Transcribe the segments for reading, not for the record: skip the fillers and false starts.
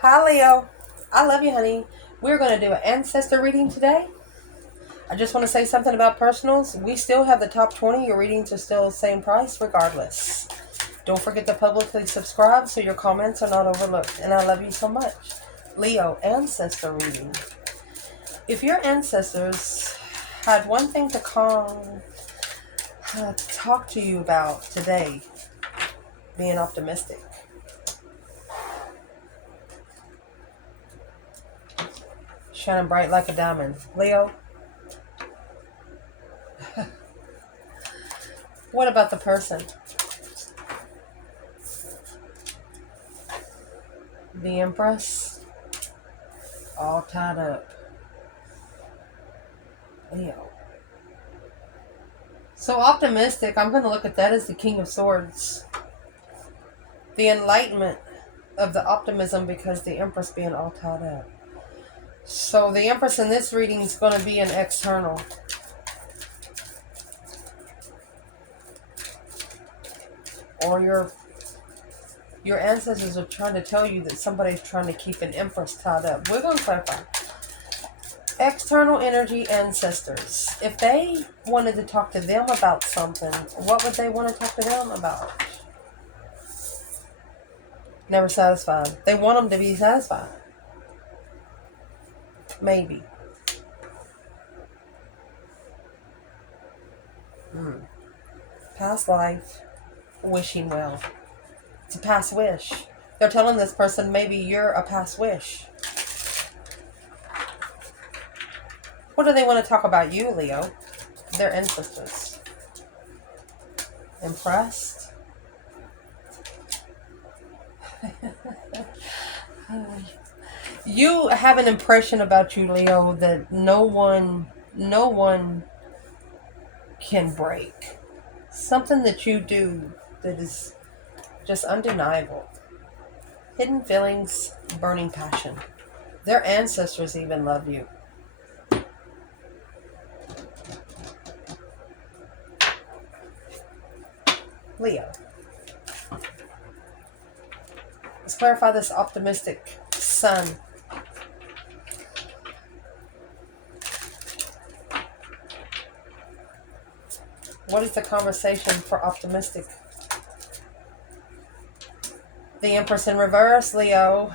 Hi, Leo. I love you, honey. We're going to do an ancestor reading today. I just want to say something about personals. We still have the top 20. Your readings are still the same price regardless. Don't forget to publicly subscribe so your comments are not overlooked. And I love you so much. Leo, ancestor reading. If your ancestors had one thing to talk to you about today, being optimistic. Shining bright like a diamond. Leo, what about the person? The empress, all tied up. Leo. So optimistic, I'm going to look at that as the King of Swords. The enlightenment of the optimism because the empress being all tied up. So the empress in this reading is going to be an external. Or your ancestors are trying to tell you that somebody's trying to keep an empress tied up. We're going to clarify. External energy ancestors. If they wanted to talk to them about something, what would they want to talk to them about? Never satisfied. They want them to be satisfied. Maybe. Past life. Wishing well. It's a past wish. They're telling this person maybe you're a past wish. What do they want to talk about you, Leo? Their ancestors. Impressed? You have an impression about you, Leo, that no one can break. Something that you do that is just undeniable. Hidden feelings, burning passion. Their ancestors even love you. Leo. Let's clarify this optimistic sun. What is the conversation for optimistic? The Empress in reverse, Leo.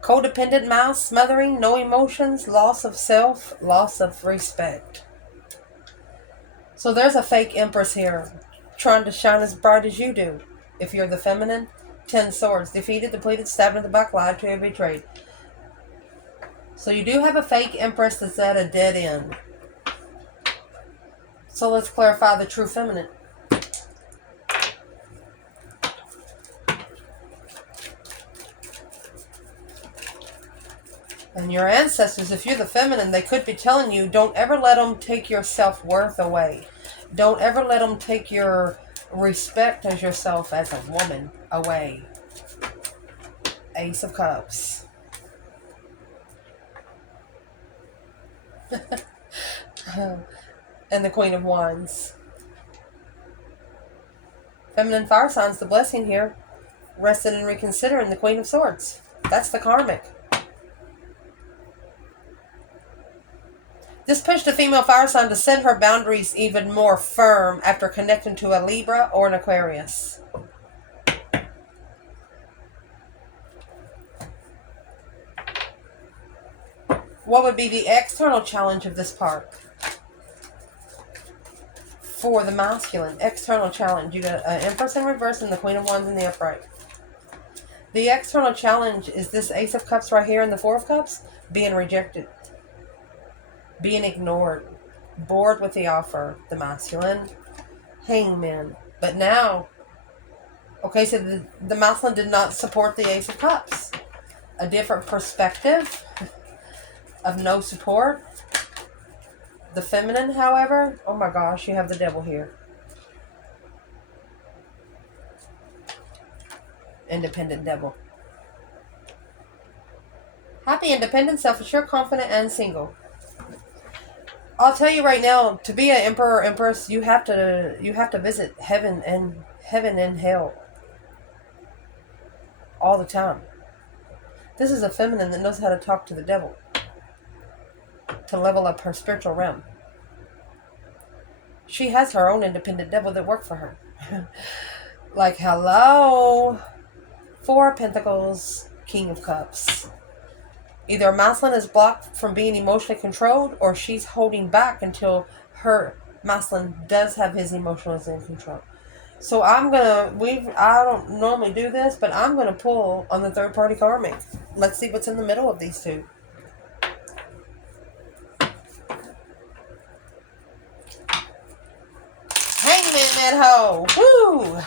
Codependent mouse, smothering, no emotions, loss of self, loss of respect. So there's a fake Empress here, trying to shine as bright as you do. If you're the feminine, 10 swords. Defeated, depleted, stabbed in the back, lied to, and betrayed. So you do have a fake Empress that's at a dead end. So let's clarify the true feminine. And your ancestors, if you're the feminine, they could be telling you, don't ever let them take your self-worth away. Don't ever let them take your respect as yourself as a woman away. Ace of Cups. And the Queen of Wands. Feminine fire signs, the blessing here. Rested and reconsidering the Queen of Swords. That's the karmic. This pushed a female fire sign to set her boundaries even more firm after connecting to a Libra or an Aquarius. What would be the external challenge of this part? For the masculine, external challenge. You got an Empress in reverse and the Queen of Wands in the upright. The external challenge is this Ace of Cups right here and the Four of Cups being rejected. Being ignored. Bored with the offer. The masculine. Hangman. But now, okay, so the masculine did not support the Ace of Cups. A different perspective of no support. The feminine, however, oh my gosh, you have the devil here. Independent devil. Happy, independent, self-assured, confident, and single. I'll tell you right now, to be an emperor or empress, you have to visit heaven and hell all the time. This is a feminine that knows how to talk to the devil to level up her spiritual realm. She has her own independent devil that work for her. Like, hello. Four of Pentacles, King of Cups. Either masculine is blocked from being emotionally controlled, or she's holding back until her masculine does have his emotions in control. So I don't normally do this, but I'm gonna pull on the third party karmic. Let's see what's in the middle of these two. Hangman that hoe. Woo!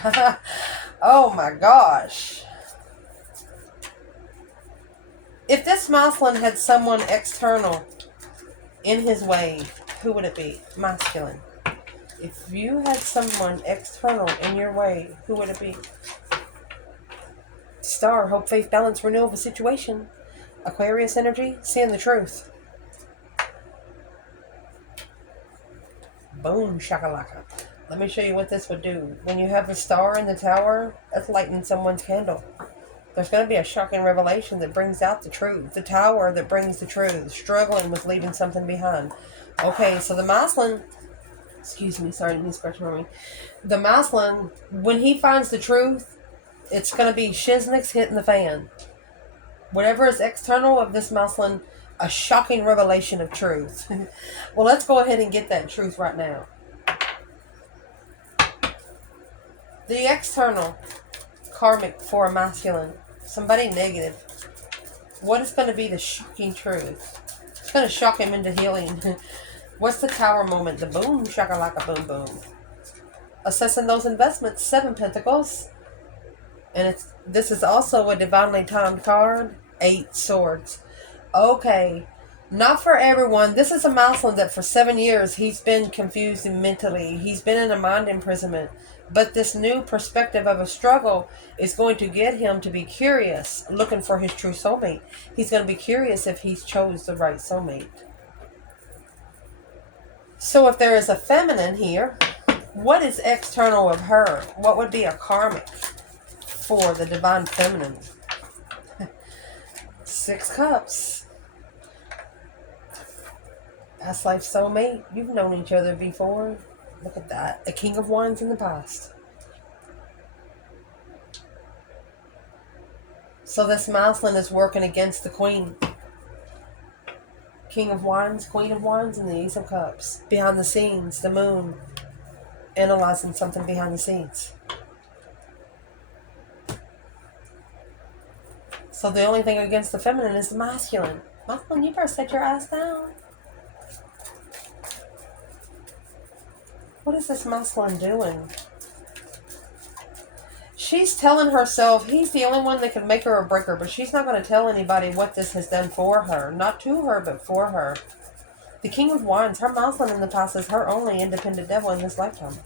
Oh my gosh. If this masculine had someone external in his way, who would it be? Masculine. If you had someone external in your way, who would it be? Star, hope, faith, balance, renewal of a situation. Aquarius energy, seeing the truth. Boom, shakalaka. Let me show you what this would do. When you have a star in the tower, that's lighting someone's candle. There's going to be a shocking revelation that brings out the truth. The tower that brings the truth. Struggling with leaving something behind. Okay, so the masculine... Excuse me, sorry, I didn't scratch my ring. The masculine, when he finds the truth, it's going to be shiznicks hitting the fan. Whatever is external of this masculine, a shocking revelation of truth. Well, let's go ahead and get that truth right now. The external karmic for a masculine, somebody negative. What is going to be the shocking truth? It's going to shock him into healing. What's the tower moment? The boom, shakalaka, boom, boom. Assessing those investments, 7 Pentacles. And this is also a divinely timed card, 8 Swords. Okay, not for everyone. This is a masculine that for 7 years he's been confused mentally. He's been in a mind imprisonment. But this new perspective of a struggle is going to get him to be curious, looking for his true soulmate. He's going to be curious if he's chose the right soulmate. So if there is a feminine here, what is external of her? What would be a karmic for the divine feminine? 6 Cups. Past life soulmate. You've known each other before. Look at that. A King of Wands in the past. So this masculine is working against the Queen. King of Wands, Queen of Wands, and the Ace of Cups. Behind the scenes, the moon. Analyzing something behind the scenes. So the only thing against the feminine is the masculine. Masculine, you better set your ass down. What is this masculine doing? She's telling herself he's the only one that can make her or break her, but she's not going to tell anybody what this has done for her. Not to her, but for her. The King of Wands, her masculine in the past is her only independent devil in this lifetime.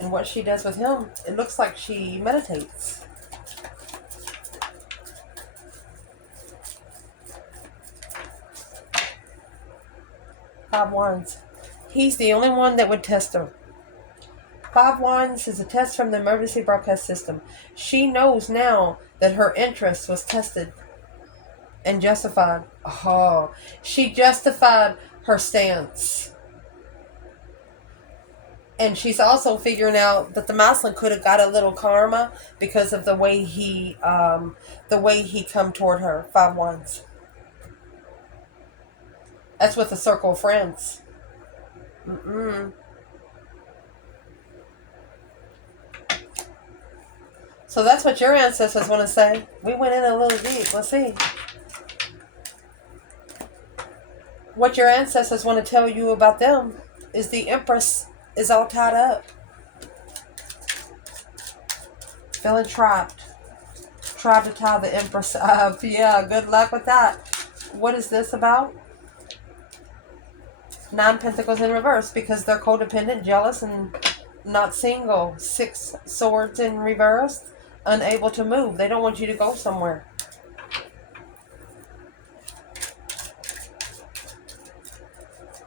And what she does with him, it looks like she meditates. Five Wands. He's the only one that would test her. 5 Wands is a test from the emergency broadcast system. She knows now that her interest was tested and justified. Oh, she justified her stance. And she's also figuring out that the masculine could have got a little karma because of the way he come toward her. 5 Wands. That's with a circle of friends. So that's what your ancestors want to say. We went in a little deep. Let's see. What your ancestors want to tell you about them is the Empress is all tied up. Feeling trapped. Tried to tie the Empress up. Yeah, good luck with that. What is this about? 9 Pentacles in reverse because they're codependent, jealous, and not single. 6 Swords in reverse. Unable to move. They don't want you to go somewhere.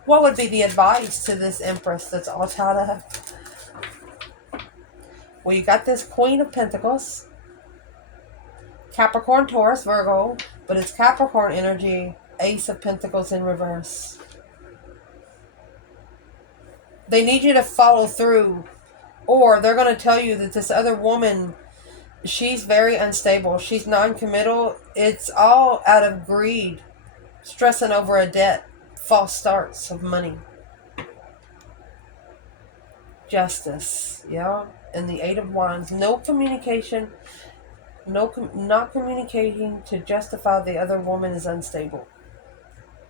What would be the advice to this Empress that's all tied up? Well, you got this Queen of Pentacles. Capricorn, Taurus, Virgo, but it's Capricorn energy, Ace of Pentacles in reverse. They need you to follow through, or they're going to tell you that this other woman, she's very unstable. She's non-committal. It's all out of greed, stressing over a debt, false starts of money. Justice, yeah, and the Eight of Wands. No communication, not communicating to justify the other woman is unstable.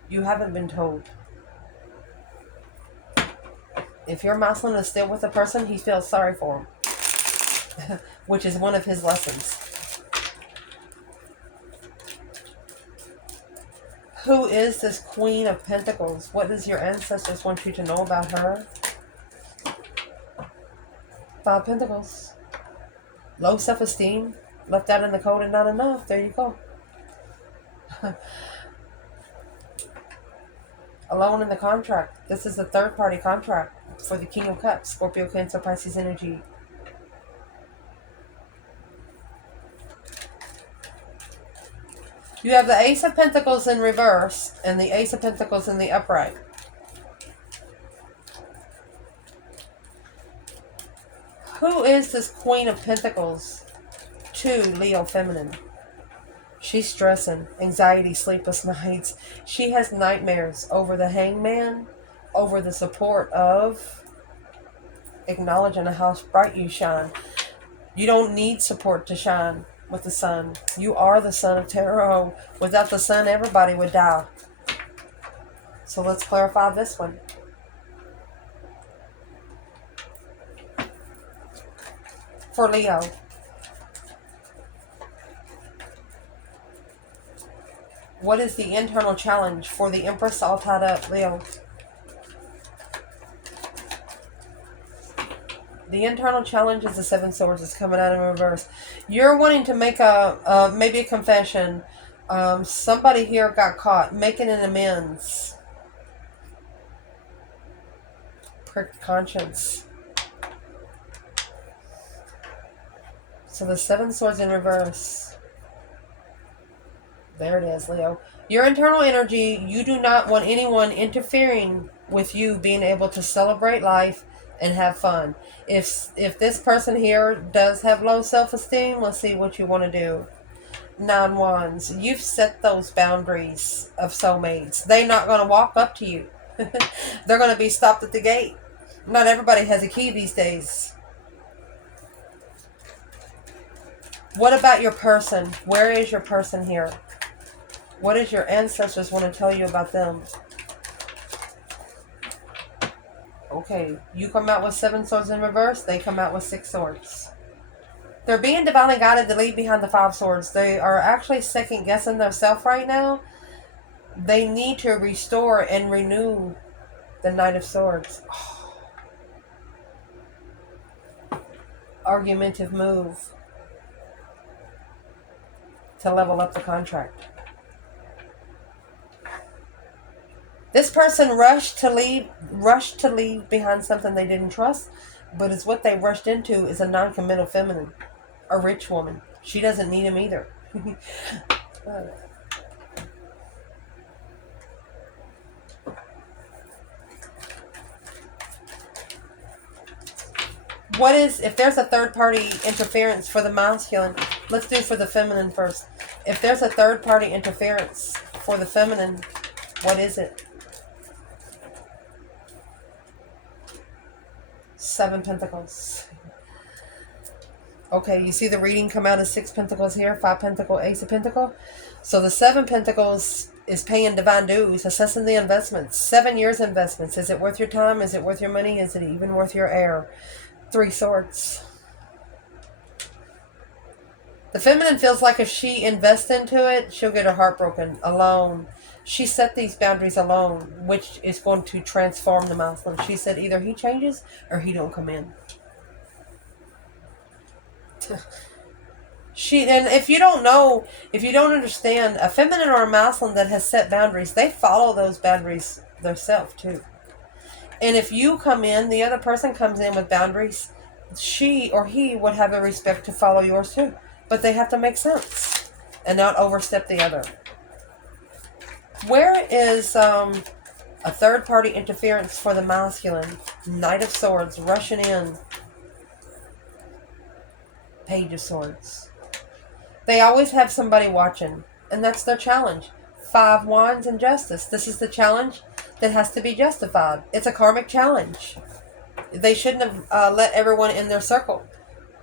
You haven't been told. If your masculine is still with a person, he feels sorry for him, which is one of his lessons. Who is this Queen of Pentacles? What does your ancestors want you to know about her? 5 Pentacles. Low self-esteem. Left out in the cold and not enough. There you go. Alone in the contract. This is a third-party contract for the King of Cups. Scorpio, Cancer, Pisces energy. You have the Ace of Pentacles in reverse and the Ace of Pentacles in the upright. Who is this Queen of Pentacles? 2, Leo feminine. She's stressing, anxiety, sleepless nights. She has nightmares over the hangman, over the support of acknowledging how bright you shine. You don't need support to shine with the sun. You are the sun of Taroh. Without the sun, everybody would die. So let's clarify this one. For Leo. What is the internal challenge for the Empress all tied up, Leo? The internal challenge is the 7 Swords. It's coming out in reverse. You're wanting to make maybe a confession. Somebody here got caught making an amends. Pricked conscience. So the 7 Swords in reverse. There it is, Leo. Your internal energy, you do not want anyone interfering with you being able to celebrate life and have fun. If this person here does have low self-esteem, let's see what you want to do. 9 Wands. You've set those boundaries of soulmates. They're not going to walk up to you. They're going to be stopped at the gate. Not everybody has a key these days. What about your person? Where is your person here? What does your ancestors want to tell you about them? Okay, you come out with 7 Swords in reverse. They come out with 6 Swords. They're being divinely guided to leave behind the 5 Swords. They are actually second guessing themselves right now. They need to restore and renew the Knight of Swords. Oh. Argumentative move to level up the contract. This person rushed to leave behind something they didn't trust, but it's what they rushed into is a non-committal feminine, a rich woman. She doesn't need him either. What is, if there's a third-party interference for the masculine, let's do for the feminine first. If there's a third-party interference for the feminine, what is it? 7 Pentacles. Okay, you see the reading come out as 6 Pentacles here, 5 Pentacle, Ace of Pentacle. So the 7 Pentacles is paying divine dues, assessing the investments. 7 years investments. Is it worth your time? Is it worth your money? Is it even worth your air? 3 Swords. The feminine feels like if she invests into it, she'll get her heart broken alone. She set these boundaries alone, which is going to transform the masculine. She said either he changes or he don't come in. And if you don't know, if you don't understand, a feminine or a masculine that has set boundaries, they follow those boundaries themselves too. And if you come in, the other person comes in with boundaries, she or he would have a respect to follow yours too. But they have to make sense. and not overstep the other. Where is a third-party interference for the masculine? Knight of Swords rushing in. Page of Swords. They always have somebody watching, and that's their challenge. 5 Wands and Justice. This is the challenge that has to be justified. It's a karmic challenge. They shouldn't have let everyone in their circle,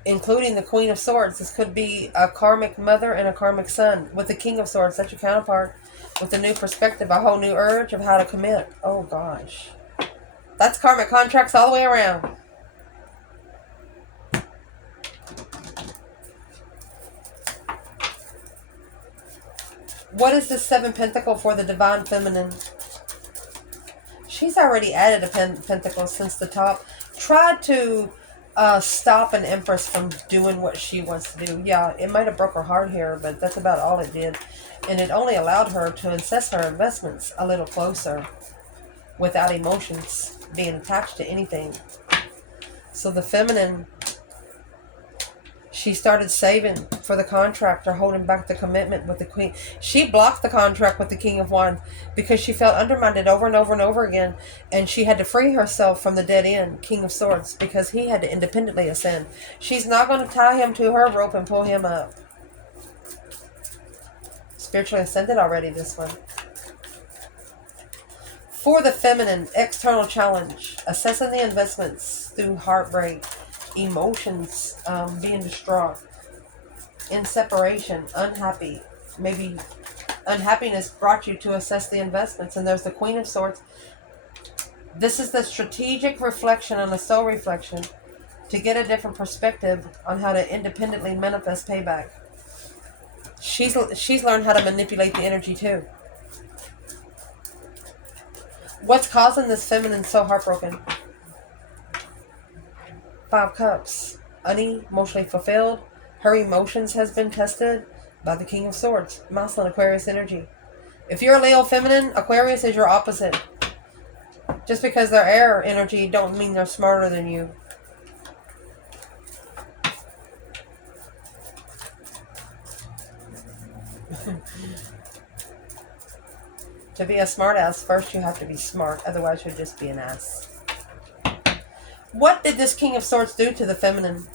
including the Queen of Swords. This could be a karmic mother and a karmic son. With the King of Swords, that's your counterpart. With a new perspective, a whole new urge of how to commit. Oh gosh. That's karmic contracts all the way around. What is this 7 Pentacle for the Divine Feminine? She's already added a pentacle since the top. Tried to stop an Empress from doing what she wants to do. Yeah, it might have broke her heart here, but that's about all it did. And it only allowed her to assess her investments a little closer without emotions being attached to anything. So the feminine, she started saving for the contract or holding back the commitment with the Queen. She blocked the contract with the King of Wands because she felt undermined over and over and over again. And she had to free herself from the dead end, King of Swords, because he had to independently ascend. She's not going to tie him to her rope and pull him up. Spiritually ascended already, this one. For the feminine, external challenge. Assessing the investments through heartbreak. Emotions, being distraught, in separation, unhappy. Maybe unhappiness brought you to assess the investments. And there's the Queen of Swords. This is the strategic reflection on the soul reflection to get a different perspective on how to independently manifest payback. She's learned how to manipulate the energy too. What's causing this feminine so heartbroken? 5 Cups. Emotionally fulfilled. Her emotions has been tested by the King of Swords. Masculine Aquarius energy. If you're a Leo feminine, Aquarius is your opposite. Just because they're air energy don't mean they're smarter than you. To be a smart ass, first you have to be smart. Otherwise you'll just be an ass. What did this King of Swords do to the feminine?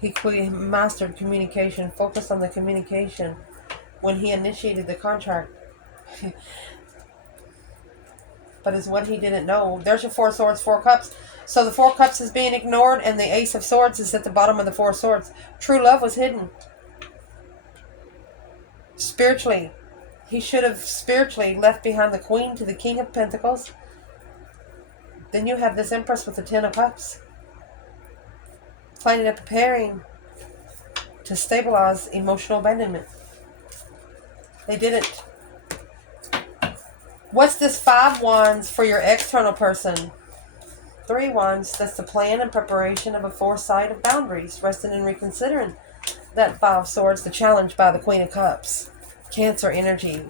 He mastered communication, focused on the communication when he initiated the contract. But it's what he didn't know. There's your 4 Swords, 4 Cups. So the 4 Cups is being ignored and the Ace of Swords is at the bottom of the 4 Swords. True love was hidden. Spiritually, he should have spiritually left behind the Queen to the King of Pentacles. Then you have this Empress with the 10 of Cups. Planning and preparing to stabilize emotional abandonment. They didn't. What's this 5 Wands for your external person? 3 Wands, that's the plan and preparation of a foresight of boundaries, resting and reconsidering that 5 Swords, the challenge by the Queen of Cups. Cancer energy.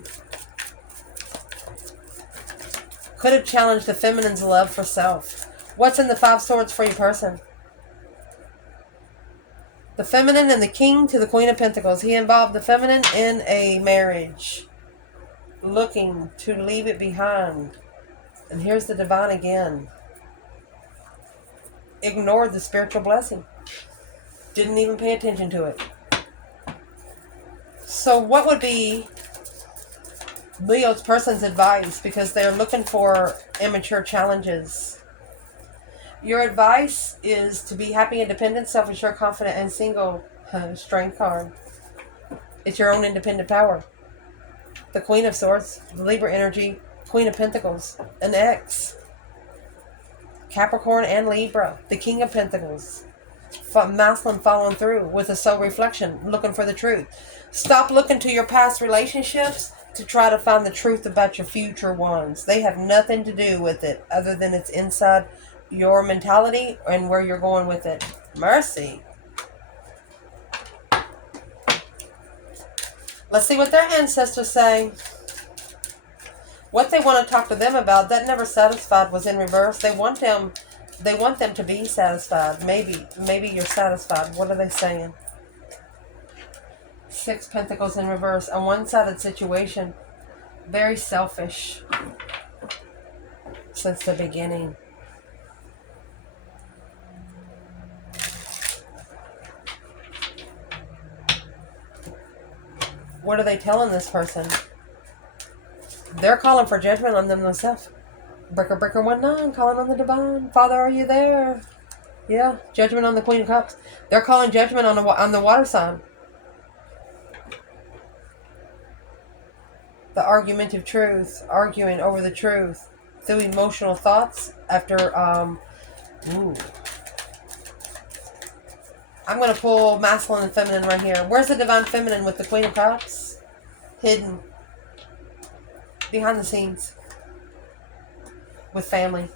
Could have challenged the feminine's love for self. What's in the 5 Swords for your person? The feminine and the King to the Queen of Pentacles. He involved the feminine in a marriage, looking to leave it behind. And here's the divine again. Ignored the spiritual blessing. Didn't even pay attention to it. So what would be Leo's person's advice? Because they're looking for immature challenges. Your advice is to be happy, independent, self-assured, confident, and single. Strength card. It's your own independent power. The Queen of Swords, the Libra energy, Queen of Pentacles, an X. Capricorn and Libra, the King of Pentacles. Masculine following through with a soul reflection, looking for the truth. Stop looking to your past relationships to try to find the truth about your future ones. They have nothing to do with it other than it's inside your mentality and where you're going with it. Mercy. Let's see what their ancestors say. What they want to talk to them about, that never satisfied, was in reverse. They want them They want them to be satisfied. Maybe you're satisfied. What are they saying? Six Pentacles in reverse. A one-sided situation. Very selfish. Since the beginning. What are they telling this person? They're calling for judgment on them themselves. Breaker, breaker, 1-9, calling on the divine. Father, are you there? Yeah, judgment on the Queen of Cups. They're calling judgment on the water sign. The argumentative truth, arguing over the truth through emotional thoughts after, I'm going to pull masculine and feminine right here. Where's the divine feminine with the Queen of Cups? Hidden. Behind the scenes. With family.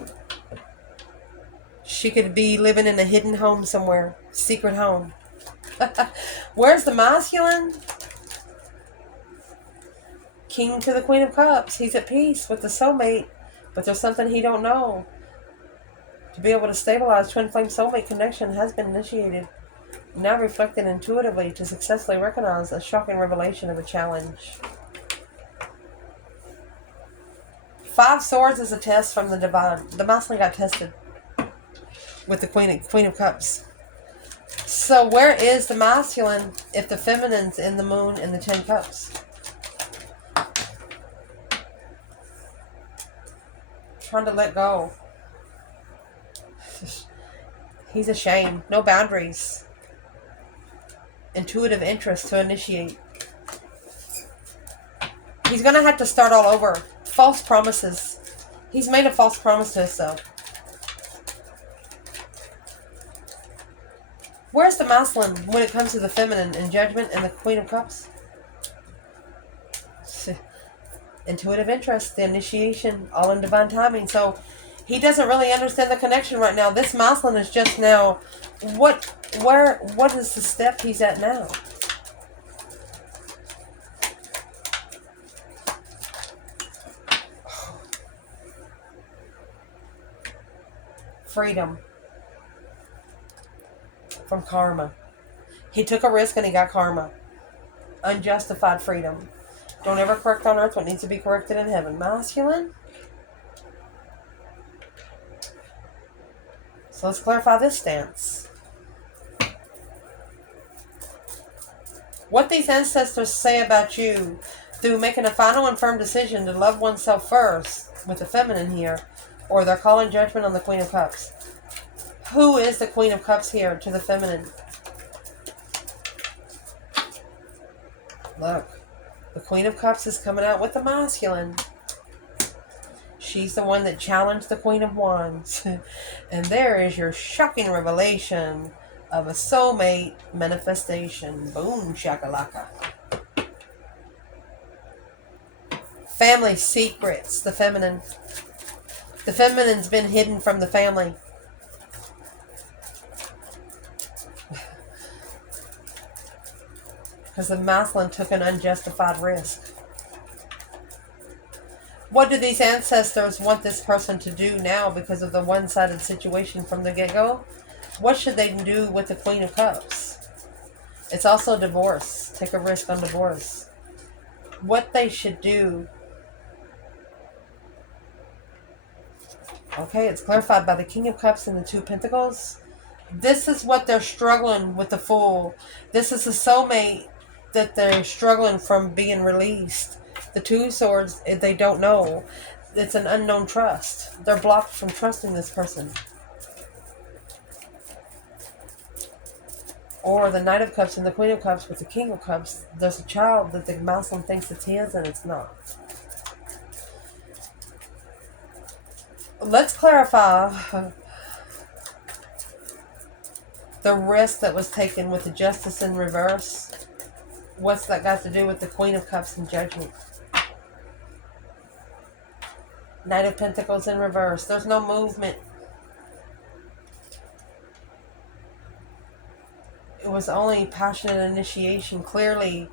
She could be living in a hidden home somewhere. Secret home. Where's the masculine? King to the Queen of Cups. He's at peace with the soulmate. But there's something he don't know. To be able to stabilize twin flame soulmate connection has been initiated. Now reflected intuitively to successfully recognize a shocking revelation of a challenge. 5 swords is a test from the divine. The masculine got tested with the Queen of Cups. So where is the masculine if the feminine's in the moon and the 10 cups? Trying to let go. He's ashamed. No boundaries. Intuitive interest to initiate. He's going to have to start all over. False promises. He's made a false promise to himself. Where's the masculine when it comes to the feminine in judgment and the Queen of Cups? Intuitive interest, the initiation, all in divine timing. So he doesn't really understand the connection right now. This masculine is just now, what is the step he's at now? Freedom from karma. He took a risk and he got karma. Unjustified freedom. Don't ever correct on earth what needs to be corrected in heaven. Masculine. So let's clarify this stance. What these ancestors say about you through making a final and firm decision to love oneself first, with the feminine here, or they're calling judgment on the Queen of Cups. Who is the Queen of Cups here to the feminine? Look. The Queen of Cups is coming out with the masculine. She's the one that challenged the Queen of Wands. And there is your shocking revelation of a soulmate manifestation. Boom, shakalaka. Family secrets, the feminine. The feminine's been hidden from the family. Because the masculine took an unjustified risk. What do these ancestors want this person to do now because of the one-sided situation from the get-go? What should they do with the Queen of Cups? It's also divorce. Take a risk on divorce. What they should do. Okay, it's clarified by the King of Cups and the 2 Pentacles. This is what they're struggling with the Fool. This is a soulmate that they're struggling from being released. The 2 Swords, they don't know. It's an unknown trust. They're blocked from trusting this person. Or the Knight of Cups and the Queen of Cups with the King of Cups. There's a child that the masculine thinks it's his and it's not. Let's clarify the risk that was taken with the Justice in reverse. What's that got to do with the Queen of Cups and Judgment? Knight of Pentacles in reverse. There's no movement. It was only passionate initiation. Clearly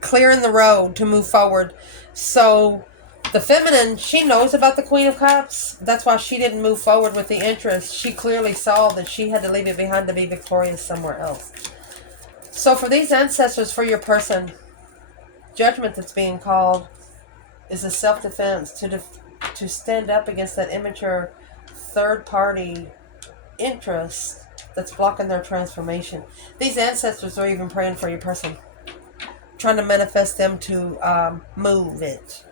clearing the road to move forward. So The feminine, she knows about the Queen of Cups. That's why she didn't move forward with the interest. She clearly saw that she had to leave it behind to be victorious somewhere else. So for these ancestors, for your person, judgment that's being called is a self-defense to stand up against that immature third-party interest that's blocking their transformation. These ancestors are even praying for your person, trying to manifest them to move it.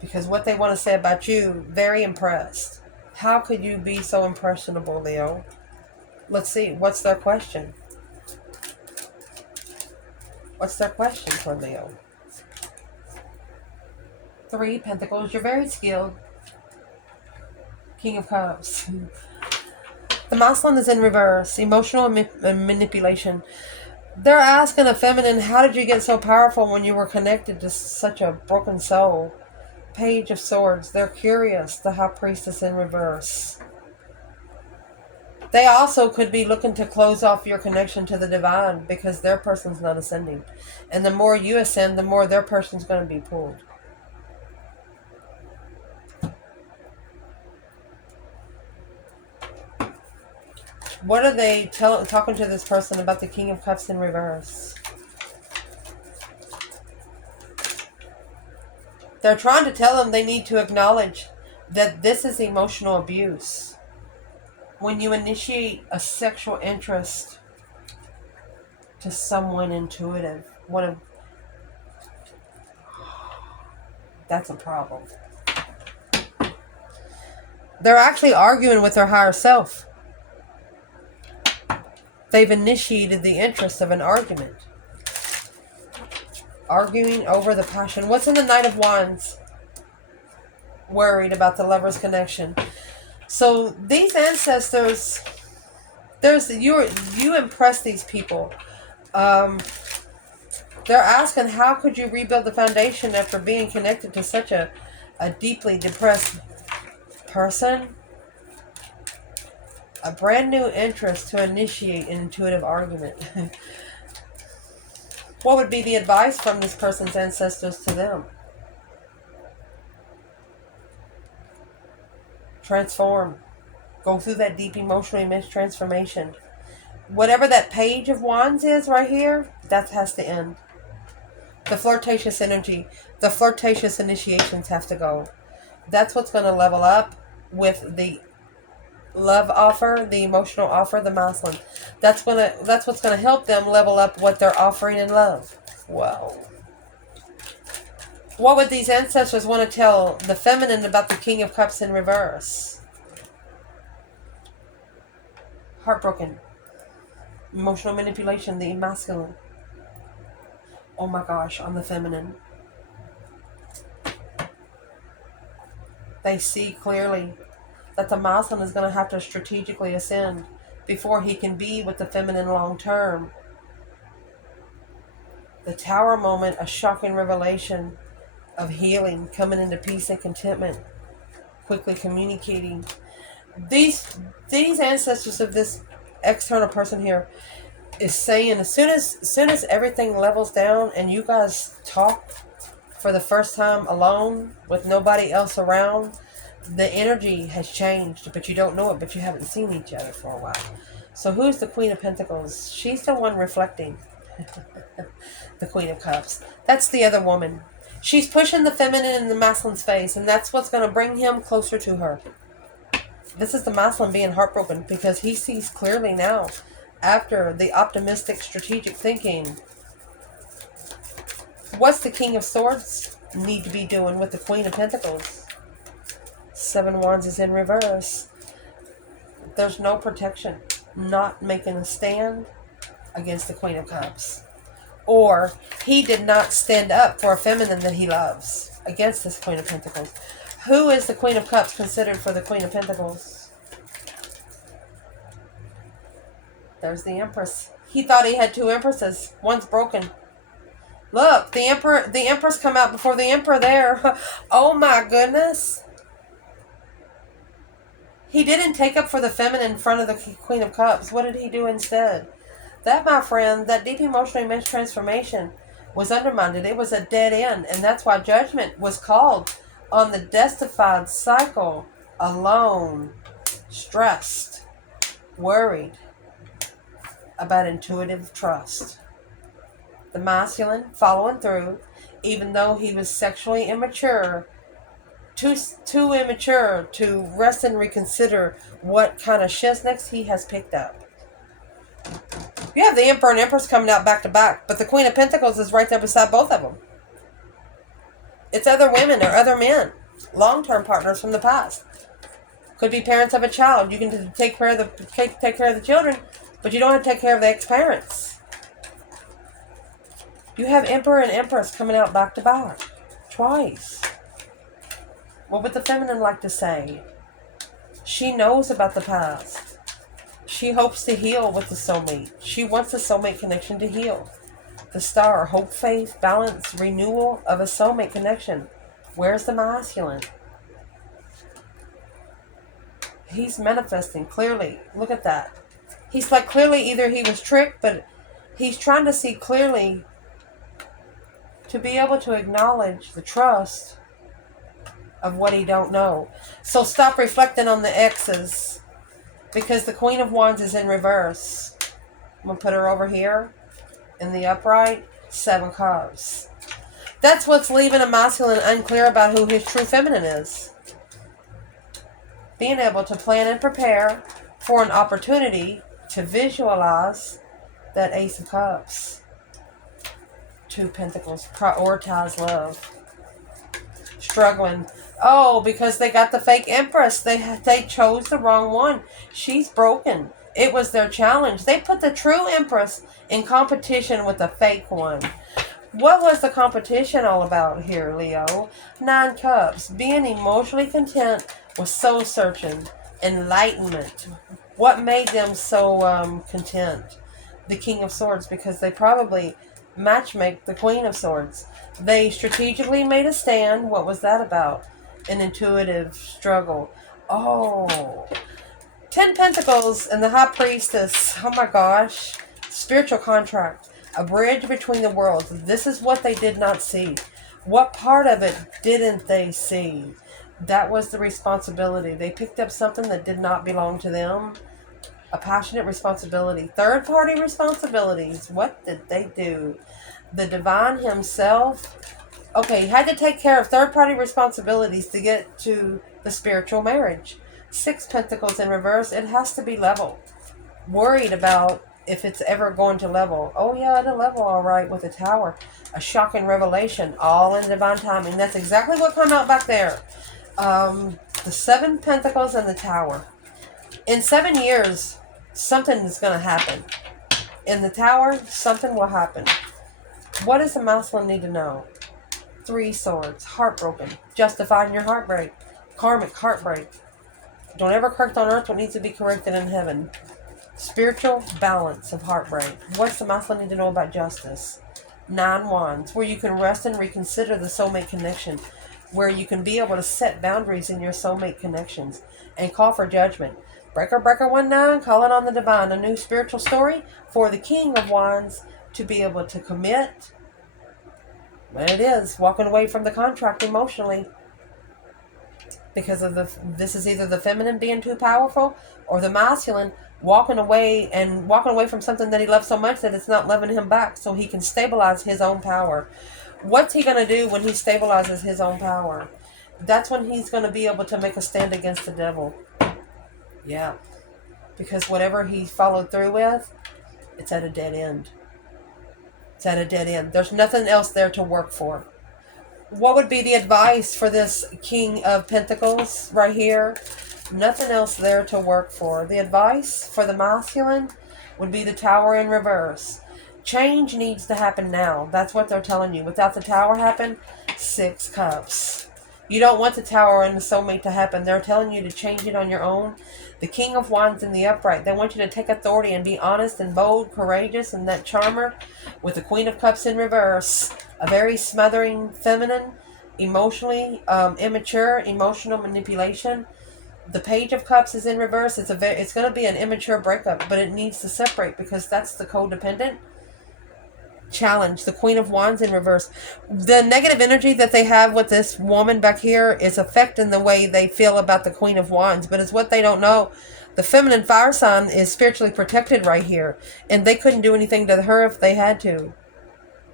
Because what they want to say about you, very impressed. How could you be so impressionable, Leo? Let's see. What's their question? What's their question for Leo? 3 Pentacles. You're very skilled. King of Cups. The masculine is in reverse. Emotional manipulation. They're asking a feminine, how did you get so powerful when you were connected to such a broken soul? Page of Swords. They're curious. The High Priestess in reverse. They also could be looking to close off your connection to the divine because their person's not ascending. And the more you ascend, the more their person's going to be pulled. What are they talking to this person about the King of Cups in reverse? They're trying to tell them they need to acknowledge that this is emotional abuse. When you initiate a sexual interest to someone intuitive, that's a problem. They're actually arguing with their higher self. They've initiated the interest of an argument. Arguing over the passion. What's in the Knight of Wands? Worried about the lover's connection. So these ancestors, you impress these people. They're asking, how could you rebuild the foundation after being connected to such a deeply depressed person? A brand new interest to initiate an intuitive argument. What would be the advice from this person's ancestors to them? Transform. Go through that deep emotional image transformation. Whatever that Page of Wands is right here, that has to end. The flirtatious energy, the flirtatious initiations have to go. That's what's going to level up with the love offer, the emotional offer, the masculine. That's what's gonna help them level up what they're offering in love. Wow. What would these ancestors want to tell the feminine about the King of Cups in reverse? Heartbroken. Emotional manipulation, the masculine. Oh my gosh, on the feminine. They see clearly that the masculine is going to have to strategically ascend before he can be with the feminine long term. The Tower moment, a shocking revelation of healing, coming into peace and contentment, quickly communicating. These ancestors of this external person here is saying, as soon as everything levels down and you guys talk for the first time alone with nobody else around, the energy has changed, but you don't know it, but you haven't seen each other for a while. So who's the Queen of Pentacles? She's the one reflecting. The Queen of Cups. That's the other woman. She's pushing the feminine in the masculine's face, and that's what's going to bring him closer to her. This is the masculine being heartbroken because he sees clearly now, after the optimistic strategic thinking. What's the King of Swords need to be doing with the Queen of Pentacles? 7 Wands is in reverse. There's no protection. Not making a stand against the Queen of Cups. Or he did not stand up for a feminine that he loves against this Queen of Pentacles. Who is the Queen of Cups considered for the Queen of Pentacles? There's the Empress. He thought he had 2 Empresses. One's broken. Look, the Empress come out before the Emperor there. Oh my goodness. He didn't take up for the feminine in front of the Queen of Cups. What did he do instead? That, my friend, that deep emotional immense transformation was undermined. It was a dead end. And that's why judgment was called on the death-defied cycle, alone, stressed, worried about intuitive trust. The masculine following through, even though he was sexually immature, too immature to rest and reconsider what kind of shiznix he has picked up. You have the Emperor and Empress coming out back to back, but the Queen of Pentacles is right there beside both of them. It's other women or other men, long-term partners from the past. Could be parents of a child. You can take care of the children, but you don't have to take care of the ex-parents. You have Emperor and Empress coming out back to back, twice. What would the feminine like to say? She knows about the past. She hopes to heal with the soulmate. She wants the soulmate connection to heal. The Star, hope, faith, balance, renewal of a soulmate connection. Where's the masculine? He's manifesting clearly. Look at that. He's like clearly either he was tricked, but he's trying to see clearly to be able to acknowledge the trust of what he don't know. So stop reflecting on the exes, because the Queen of Wands is in reverse. I'm going to put her over here in the upright. 7 Cups. That's what's leaving a masculine unclear about who his true feminine is. Being able to plan and prepare for an opportunity to visualize that Ace of Cups. 2 Pentacles. Prioritize love. Struggling. Oh, because they got the fake Empress. They chose the wrong one. She's broken. It was their challenge. They put the true Empress in competition with the fake one. What was the competition all about here, Leo? 9 Cups. Being emotionally content with soul searching. Enlightenment. What made them so content? The King of Swords, because they probably matchmake the Queen of Swords. They strategically made a stand. What was that about? An intuitive struggle. Oh. 10 Pentacles and the High Priestess. Oh my gosh. Spiritual contract. A bridge between the worlds. This is what they did not see. What part of it didn't they see? That was the responsibility. They picked up something that did not belong to them. A passionate responsibility. Third-party responsibilities. What did they do? The divine himself. Okay, he had to take care of third-party responsibilities to get to the spiritual marriage. 6 Pentacles in reverse. It has to be level. Worried about if it's ever going to level. Oh yeah, it'll level all right with the Tower. A shocking revelation. All in divine timing. That's exactly what came out back there. The 7 Pentacles and the Tower. In 7 years, something is going to happen. In the Tower, something will happen. What does the masculine need to know? 3 Swords. Heartbroken. Justifying your heartbreak. Karmic heartbreak. Don't ever correct on earth what needs to be corrected in heaven. Spiritual balance of heartbreak. What's the masculine need to know about justice? 9 Wands. Where you can rest and reconsider the soulmate connection. Where you can be able to set boundaries in your soulmate connections. And call for judgment. Breaker 19, calling on the divine. A new spiritual story for the King of Wands to be able to commit. There it is. Walking away from the contract emotionally. Because of this is either the feminine being too powerful or the masculine walking away from something that he loves so much that it's not loving him back, so he can stabilize his own power. What's he going to do when he stabilizes his own power? That's when he's going to be able to make a stand against the devil. Yeah. Because whatever he followed through with, it's at a dead end. It's at a dead end. There's nothing else there to work for. What would be the advice for this King of Pentacles right here? Nothing else there to work for. The advice for the masculine would be the Tower in reverse. Change needs to happen now. That's what they're telling you. Without the Tower happen, 6 Cups. You don't want the Tower and the soulmate to happen. They're telling you to change it on your own. The King of Wands in the upright. They want you to take authority and be honest and bold, courageous, and that charmer with the Queen of Cups in reverse. A very smothering feminine, emotionally immature, emotional manipulation. The Page of Cups is in reverse. It's going to be an immature breakup, but it needs to separate because that's the codependent. challenge. The Queen of Wands in reverse. The negative energy that they have with this woman back here is affecting the way they feel about the Queen of Wands. But it's what they don't know. The feminine fire sign is spiritually protected right here. And they couldn't do anything to her if they had to.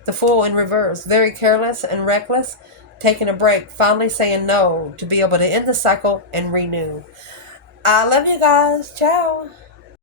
The Fool in reverse. Very careless and reckless. Taking a break. Finally saying no to be able to end the cycle and renew. I love you guys. Ciao.